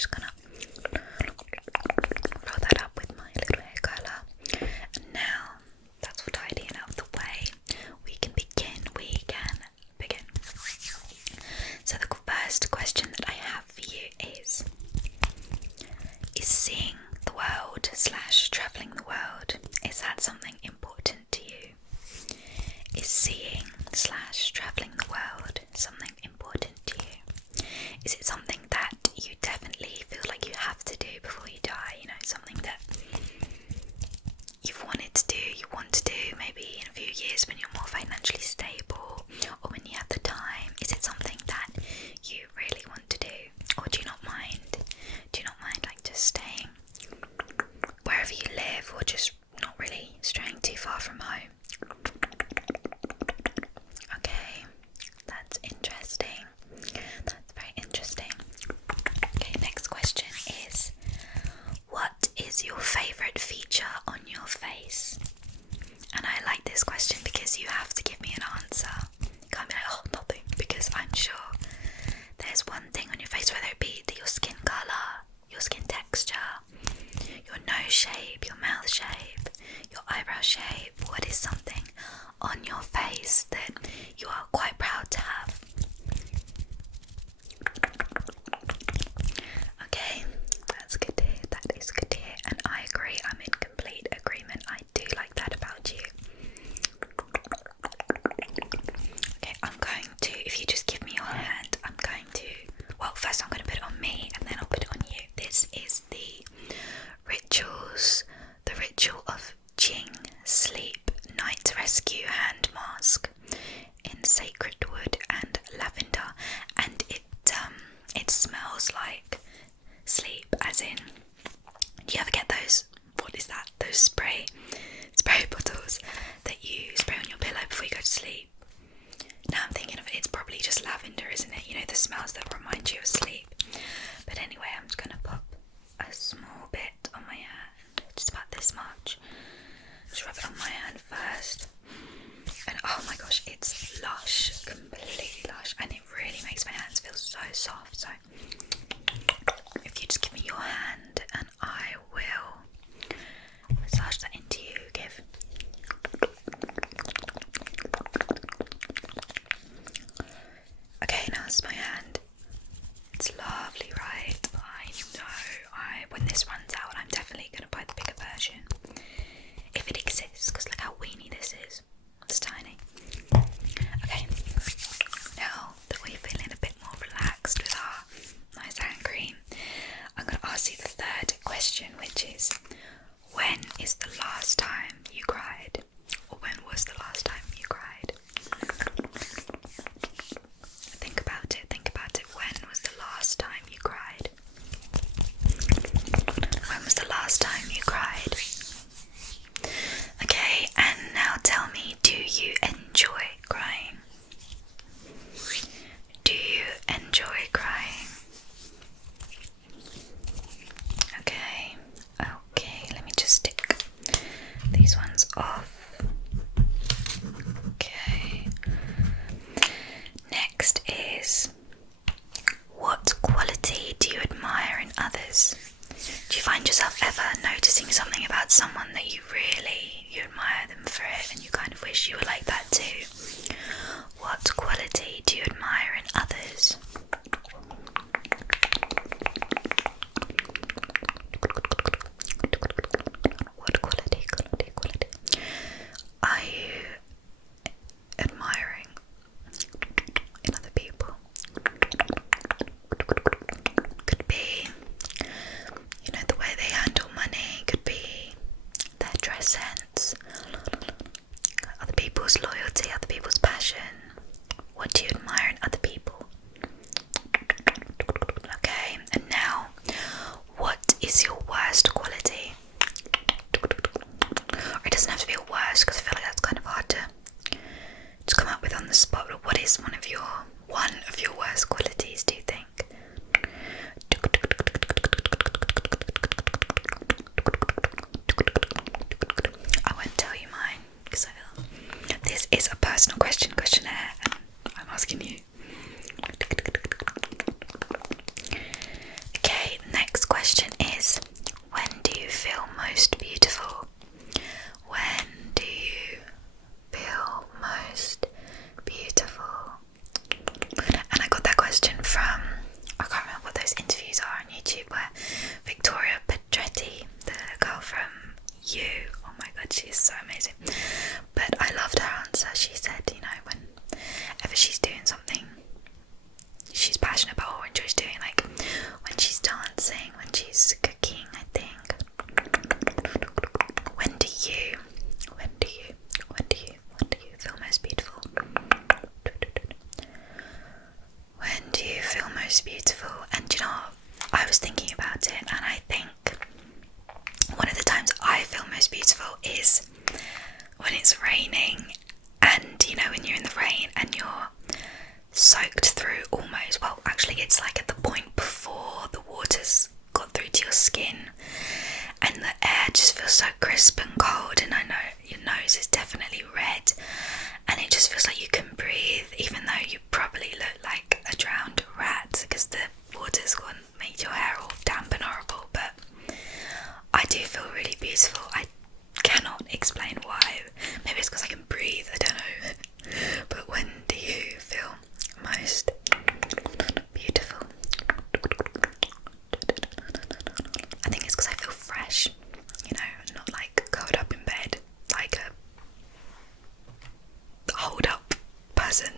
just gonna roll that up with my little hair curler. And now that's all tidy and out of the way, we can begin. So the first question that I have for you is seeing the world / travelling the world, is that something important to you? Is seeing / travelling the world something important to you? Is it something that you definitely feel like you have to do before you die? You know, something that you've wanted to do, you want to do maybe in a few years when you're more financially stable, or when you have the time? Is it something that you really want to do, or do you not mind? Do you not mind like just staying wherever you live, or just not really straying too far from home? Okay, that's interesting. That's very interesting. Okay, next question is, what is your favourite feature on your face? And I like this question because you have to give me an answer. You can't be like, oh, nothing, because I'm sure there's one thing on your face, whether it be your skin colour, your skin texture, your nose shape, your mouth shape, your eyebrow shape. What is something on your face that you are quite proud to have? Okay, that's good to hear. That is good to hear, and I agree. I'm in complete agreement. I do like that about you. Okay, I'm going to, if you just give me your hand, I'm going to, well, first I'm going to put it on me and then I'll put it on you. This is the ritual of Jing Sleep Night Rescue Hand Mask in sacred wood and lavender, and it smells like sleep, as in, do you ever get those, what is that, those spray bottles that you spray on your pillow before you go to sleep? Now I'm thinking of it, it's probably just lavender, isn't it? You know, the smells that remind you of sleep. But anyway, I'm just going to pop a small bit on my hand, just about this much. Just rub it on my hand first. And oh my gosh, it's lush, completely lush, and it really makes my hands feel so soft. So if you just give me your hand and I will massage that into you. Give. Okay, now it's my hand. It's lovely, right? I know. When this runs out, I'm definitely going to buy the bigger version, if it exists, because look how weeny this is. It's tiny. Okay, now that we're feeling a bit more relaxed with our nice hand cream, I'm going to ask you the third question, which is, when is the last time you cried? Or when was the last time you cried? Think about it. When was the last time you cried? When was the last time you cried? Okay, and now tell me, do you enjoy crying? Do you enjoy crying? Okay, let me just stick these ones off. Okay. Next is, what quality do you admire in others? Do you find yourself ever noticing was thinking about it, and I think one of the times I feel most beautiful is when it's raining, and you know, when you're in the rain and you're soaked through almost, well actually it's like at the point before the water's got through to your skin, and the air just feels so crisp and cold, and I know your nose is definitely red, and it just feels like you can breathe even though you probably look like a drowned rat because the water's gone made your hair all damp and horrible. But I do feel really beautiful. I cannot explain why. Maybe it's because I can breathe, I don't know. But when do you feel most beautiful? I think it's because I feel fresh, you know, not like curled up in bed like a hold up person.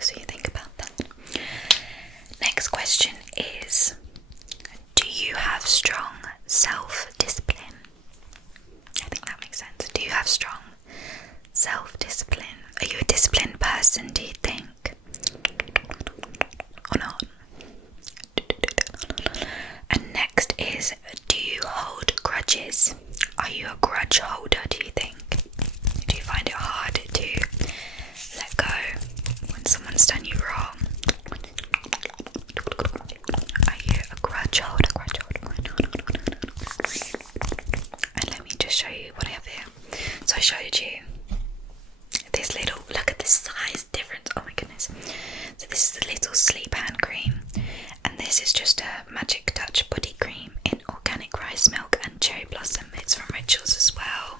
So you think about that. Next question is, do you have strong self-discipline? I think that makes sense. Do you have strong self-discipline? Are you a disciplined person, do you think? Or not? And next is, do you hold grudges? Are you a grudge holder, do you think? Do you find it hard to let go when someone's done you wrong? Are you a grudge holder? And let me just show you what I have here. So I showed you this little, look at the size difference, oh my goodness. So this is the little sleep hand cream, and this is just a Magic Touch body cream in organic rice milk and cherry blossom. It's from Rituals as well.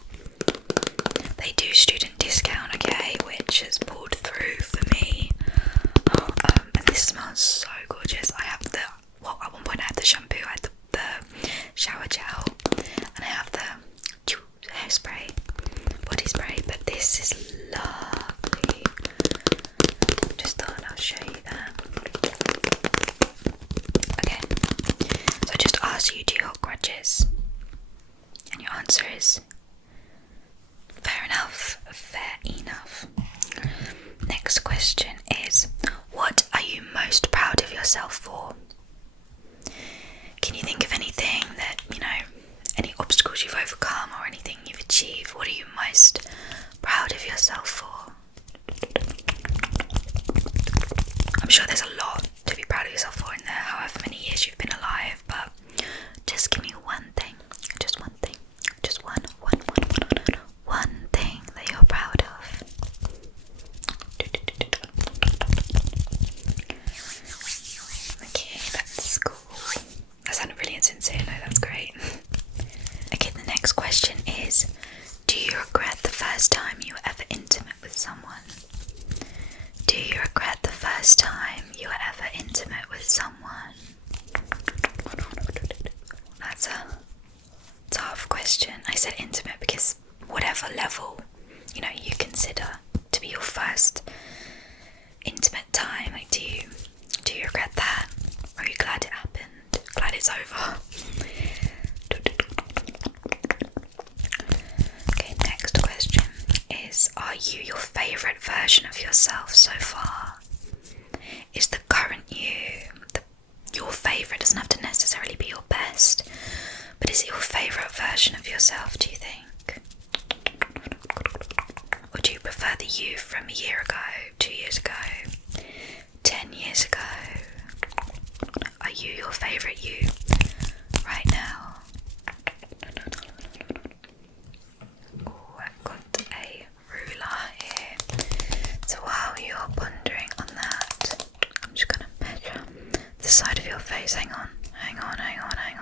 They do student discount, okay, which has pulled through for me. And this smells so gorgeous. I have the, well, at one point I had the shampoo, I had the shower gel, and I have the hairspray, body spray, but this is lovely. Just thought I'll show you that. Okay, so I just asked you, do you hold grudges? And your answer is fair enough, fair enough. Next question is, what are you most proud of yourself for? Can you think of anything that, you know, any obstacles you've overcome or anything you've achieved? What are you most proud of yourself for? I'm sure there's a lot to be proud of yourself for in there, however many years you've been alive, but just give me one thing, just one thing, just one thing that you're proud of. Okay, that's cool. That sounded really insincere, no, that's great. Okay, the next question is, do you regret the first time you were ever intimate with someone? Do you regret the first time you were ever intimate with someone? That's a tough question. I said intimate because whatever level, you know, you consider to be your first intimate time, like do you regret that? Or are you glad it happened? Glad it's over? Okay, next question is, are you your favourite version of yourself so far? Is the current you your favourite? Doesn't have to necessarily be your best, but is it your favourite version of yourself, do you think? Or do you prefer the you from a year ago, 2 years ago, 10 years ago? Are you your favourite you right now? Oh, I've got a ruler here. So while you're pondering on that, I'm just going to measure the side of your face. Hang on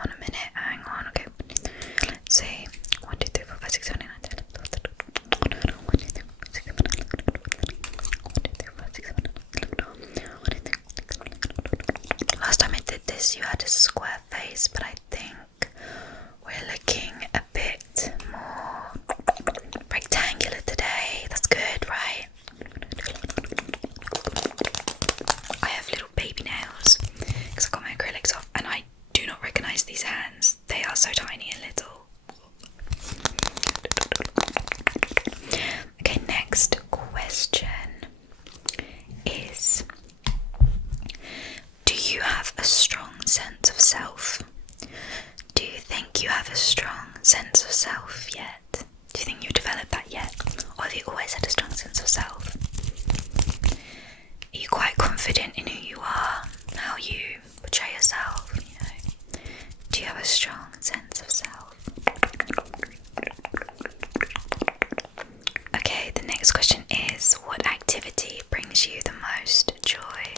a minute. Hang on, okay. Let's see. 1, 2, 3, 4, 5, 6, 7, 8, 9, 10. Last time I did this, you had a square face, but I think we're looking a bit more rectangular today. That's good, right? I have little baby nails because I got my acrylics off, and I do not recognise these hands. They are so tiny and little. Okay, next question is, strong sense of self? Do you think you have a strong sense of self yet? Do you think you've developed that yet? Or have you always had a strong sense of self? Are you quite confident in who you are, how you portray yourself, you know? Do you have a strong sense of self? Okay, the next question is, what activity brings you the most joy?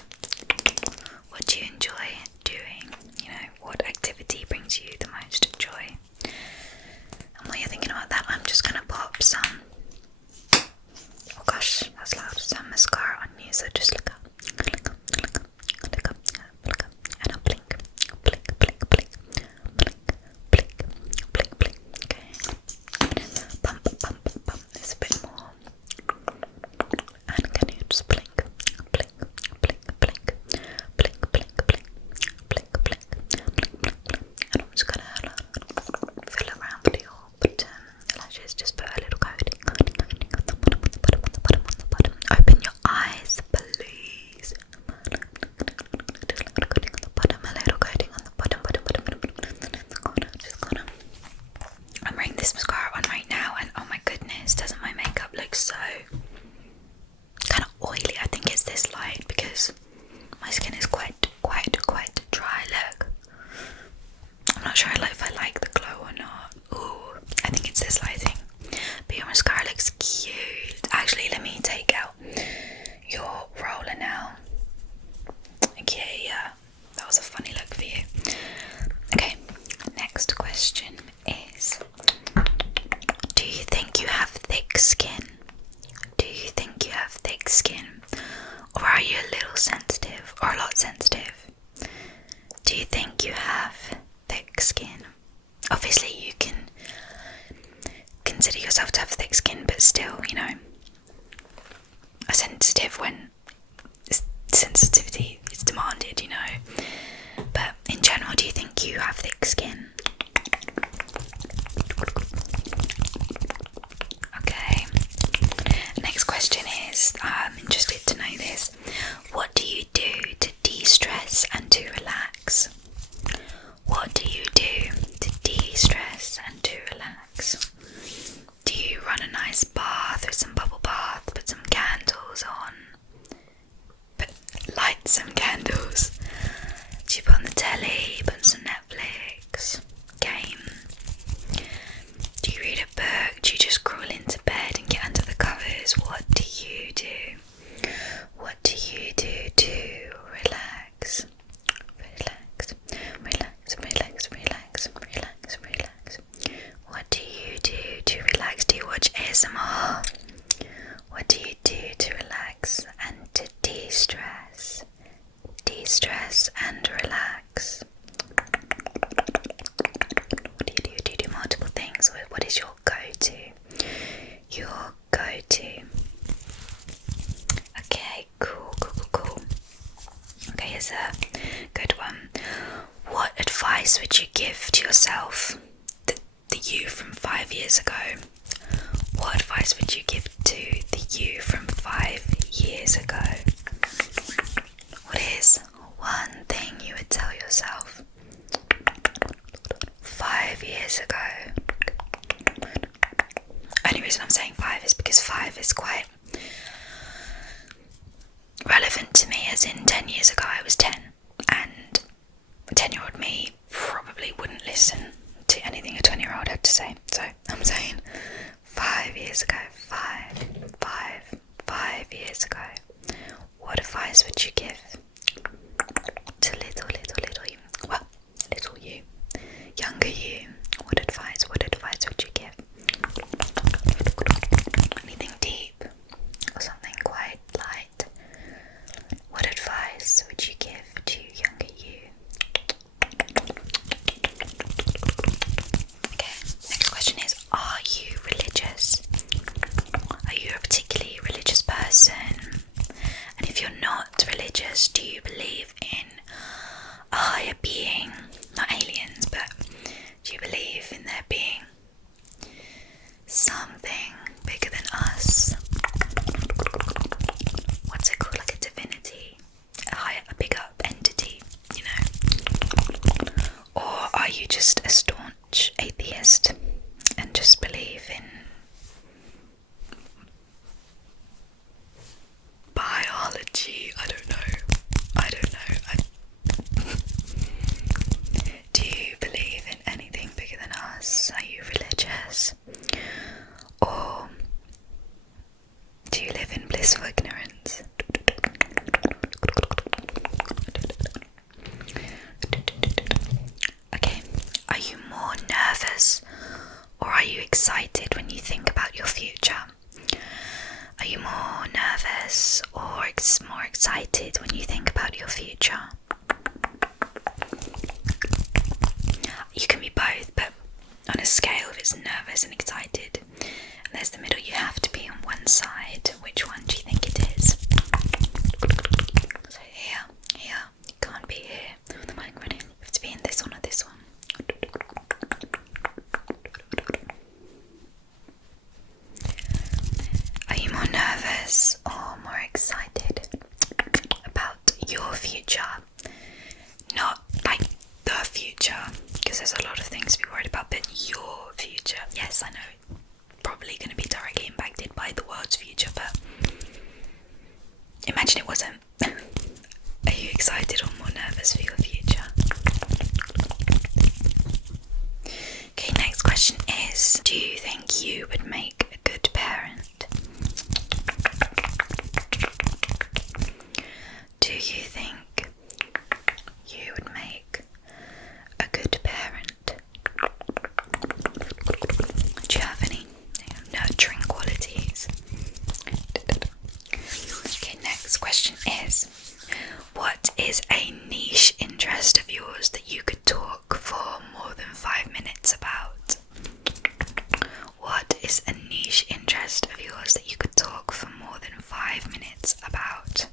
What do you enjoy doing? You know, what activity brings you the most joy? And while you're thinking about that, I'm just gonna pop some, oh gosh, that's loud, some mascara on you, so just look up, look up, look up, look up, look up, and I'll blink, blink, blink, blink, blink, blink, blink, blink, okay, pump, pump, pump, there's a bit more, and can you just blink, blink, blink, blink, blink, blink, blink, blink, blink, blink, and I'm just gonna fill around with your lashes, just put a little coating on the bottom, on the bottom, on the bottom, on the bottom. Open your eyes, please. A little coating on the bottom, a little coating on the bottom, just gonna. I'm wearing this mascara on right now, and oh my goodness, doesn't my makeup look so kind of oily? I think it's this light because my skin is quite dry. Look, I'm not sure if I like the glow or not. Ooh, I think it's this lighting. But your mascara looks cute. Actually, let me take out your roller now. Okay, yeah, that was a funny look for you. Okay, next question is, do you think you have thick skin? Do you think you have thick skin? Or are you a little sensitive or a lot sensitive? Do you think you have thick skin? Obviously you can consider yourself to have thick skin, but still, you know, a sensitive when sensitivity is demanded, you know. But in general, do you think you have thick skin? Okay. Next question is, I'm interested to know this. What do you do to de-stress and to relax? What do you do to de-stress and to relax? Do you run a nice bath or some bubble bath, put some candles on, light some candles? Do you put on the telly, put on some Netflix, game? Do you read a book? Do you just crawl into bed and get under the covers? What do you do? What do you do to relax? Relax, relax, relax, relax, relax, relax. What do you do to relax? Do you watch ASMR? What do you do to relax and to de-stress? De-stress and relax. What do you do? Do you do multiple things? What is your go-to? Your go-to. Okay, cool. Okay, here's a good one. What advice would you give to yourself, the you from 5 years ago? What advice would you give to the you from 5 years ago? What is one thing you would tell yourself 5 years ago? Only reason I'm saying 5 is because 5 is quite relevant to me, as in 10 years ago I was 10, and 10-year-old me probably wouldn't listen to anything a 20-year-old had to say. So I'm saying 5 years ago, 5 years ago, what advice would you give to little you? Well, little you, younger you. What advice would you give? Anything deep or something quite light? What advice would you give to younger you? Okay, next question is, are you religious? Are you a particularly religious person? And if you're not religious, do you believe in a higher being? Not aliens, but do you believe in there being something bigger than us? What's it called? Like a divinity? A bigger entity, you know? excited when you think about your future? Are you more nervous or more excited when you think about your future? You can be both, but on a scale, if it's nervous and excited, and there's the middle, you have to be on one side. Which one do you think it is? So here, you can't be here. The mic running. You have to be in this one or this one. Are you more nervous or more excited about your future? Not like the future, because there's a lot of things to be worried about, but your future. Yes, I know it's probably going to be directly impacted by the world's future, but imagine it wasn't. Are you excited or more nervous for your future? Okay, next question is, do you think you would make a good parent? Do you think you would make a good parent? Do you have any nurturing qualities? Okay, next question is, what is a niche interest of yours that you could talk for more than 5 minutes about? What is a niche interest of yours that you could talk for more than 5 minutes about?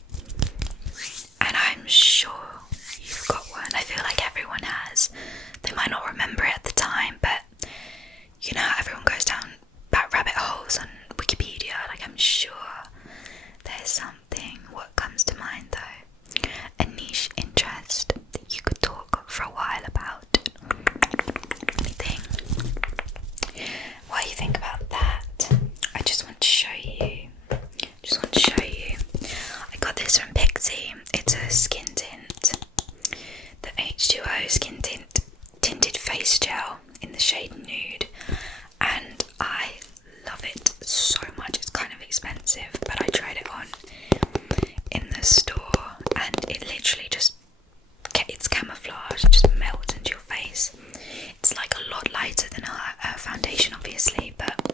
And I'm sure you've got one. I feel like everyone has. They might not remember it at the time, but you know how everyone goes down rabbit holes on Wikipedia. Like, I'm sure there's something. What comes to mind though? A niche interest that you could talk for a while about. Anything? While you think about that, I just want to show you. I got this from Pixie. It's a skin tint. The H2O skin tint tinted face gel in the shade Nude. And I love it so much. It's kind of expensive, but I tried it on in the store and it literally it's camouflage, it just melts into your face. It's like a lot lighter than a foundation, obviously, but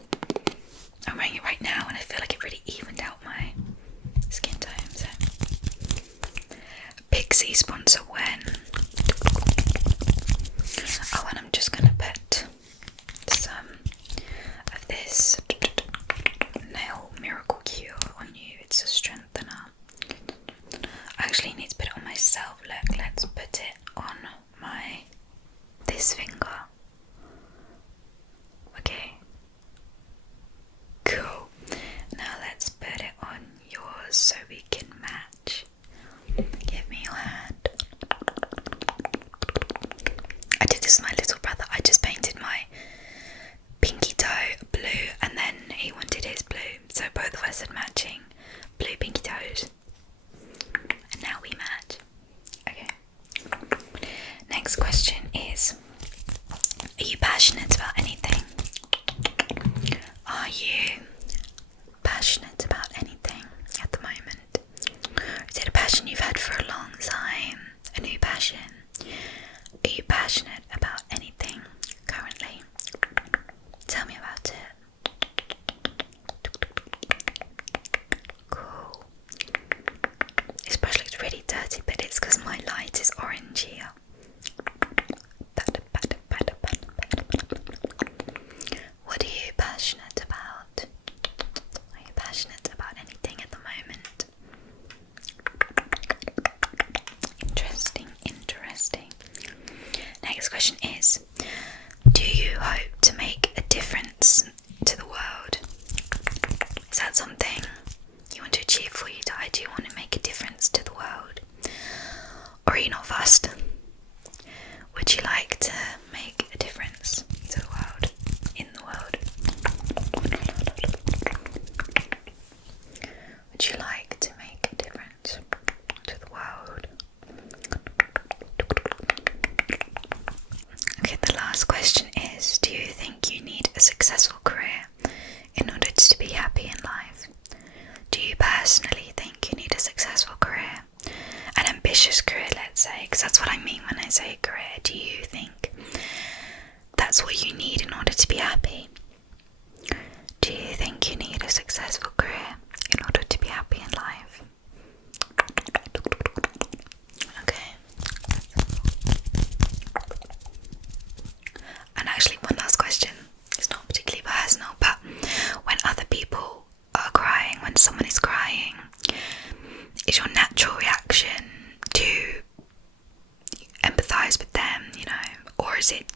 I'm wearing it right now and I feel like it really evened out my skin tone. So Pixie sponsor when. Oh, and I'm just gonna put some of this nail miracle cure on you. It's a strengthener. I actually need to put it on myself. Look, let's put it on this finger. Okay. Cool. Now let's put it on yours so we can match. Give me your hand. I did this with my little brother. I just painted my pinky toe blue and then he wanted his blue. So both of us had matching blue pinky toes. And now we match. Okay. Next question is, are you passionate about anything? Are you passionate about anything at the moment? Is it a passion you've had for a long time? A new passion? Are you passionate about anything currently? Tell me about it. Cool. This brush looks really dirty, but it's because my light is orange here. What are you passionate about? Are you passionate about anything at the moment? Interesting. Next question is, do you hope to make a difference to the world? Is that something you want to achieve for you? Do you want to make a difference to the world? Or are you not fussed? Would you like to make a difference to the world? In the world? Would you like to make a difference to the world? Okay, the last question is, do you think you need a successful career in order to be happy in life? Do you personally think you need a successful career? An ambitious career, let's say, because that's what I mean when I say career. Do you think that's what you need in order to be happy? Do you think you need a successful career in order to be happy in life? Okay. And actually, one last question. It's not particularly personal, but when other people are crying, when someone is crying, is your natural reaction to empathise with them, or is it